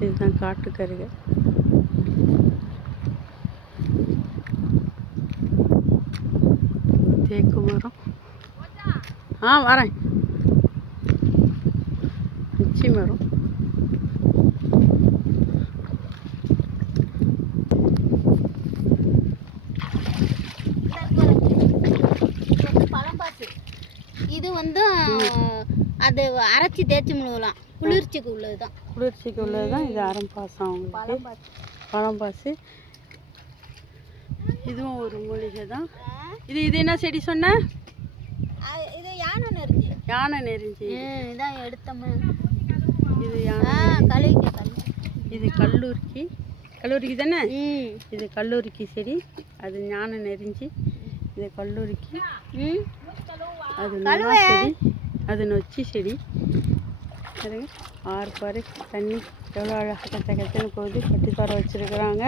இதுதான் காட்டுக்கருகை. தேக்கு மரம். ஆ வரேன். உச்சி மரம். இது வந்து அது அரைச்சி தேய்ச்சி முழுகலாம். குளிர்ச்சிக்கு உள்ளது தான் குளிர்ச்சிக்கு உள்ளது தான் இது அரம்பாசம் அவங்களுக்கு. பழம்பாசு பழம்பாசு இதுவும் ஒரு மூலிகை தான் இது இது என்ன செடி சொன்ன? இது யானை நெருஞ்சி. யானை நெறிஞ்சி இதான் எடுத்தோமே. இது யானை கழுவிக்க கழுவி. இது கல்லூரிக்கு. கல்லூரிக்கு தானே? ம். இது கல்லூரிக்கு செடி. அது ஞான நெறிஞ்சி இது கல்லூரிக்கு. அது நொவா செடி. அது நொச்சி செடி பாருங்க ஆறு பாரு தண்ணி எவ்வளோ அழகாக கத்த கத்தன்னு போகுது. கட்டி தர வச்சுருக்குறாங்க.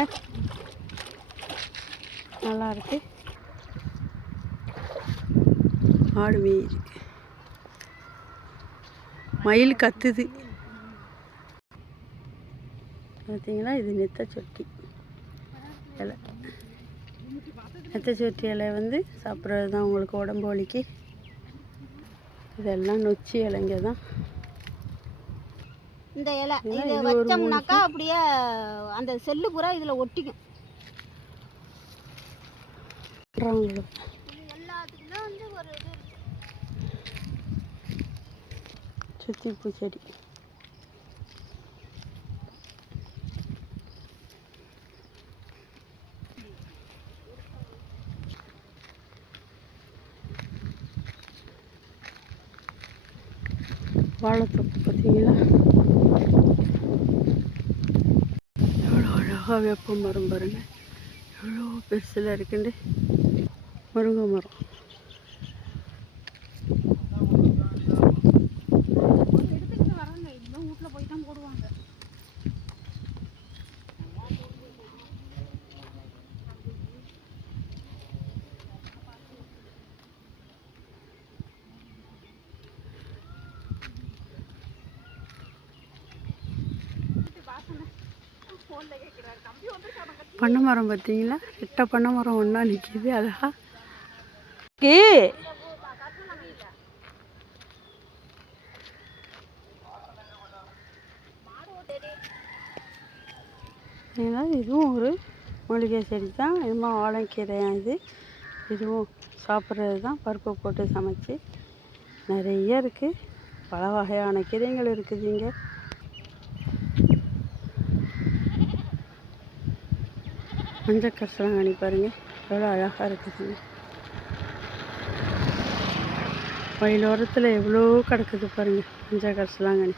நல்லாயிருக்கு ஆடு மேயுது மயில் கத்துது. பார்த்தீங்களா இது நெத்த சொட்டி. இலை. நெத்த சொட்டி இலை வந்து சாப்பிட்றது தான் உங்களுக்கு உடம்பு வலிக்கு. இதெல்லாம் நொச்சி இலைங்க தான் இந்த இலை இதை வச்சோம்னாக்கா அப்படியே அந்த செல்லு பூரா இதில் ஒட்டிக்கும். எல்லாத்துக்குமே வந்து ஒரு இது சுத்தி பூ வாழைத்தோப்பு பார்த்தீங்களா? எவ்வளோ அழகாக வேப்ப மரம் பாருங்கள் எவ்வளோ பெருசில் இருக்குண்டு முருங்கை மரம். பண்ணை மரம் பார்த்தீங்களா? எட்ட பண்ணை மரம் ஒன்றா நிற்கிது அழகா. கே. ஏன்னா இதுவும் ஒரு மூலிகை செடி தான். இதுமா வாழைக்கீரை இது இதுவும் சாப்பிட்றது தான். பருப்பு போட்டு சமைச்சு நிறைய இருக்குது பல வகையான கீரைகள் இருக்குது இங்கே. மஞ்சள் கரிசலாங்கண்ணி பாருங்கள் எவ்வளோ அழகாக இருக்குதுங்க வயலோரத்தில் எவ்வளோ கிடக்குது பாருங்கள் மஞ்சள் கரிசலாங்கண்ணி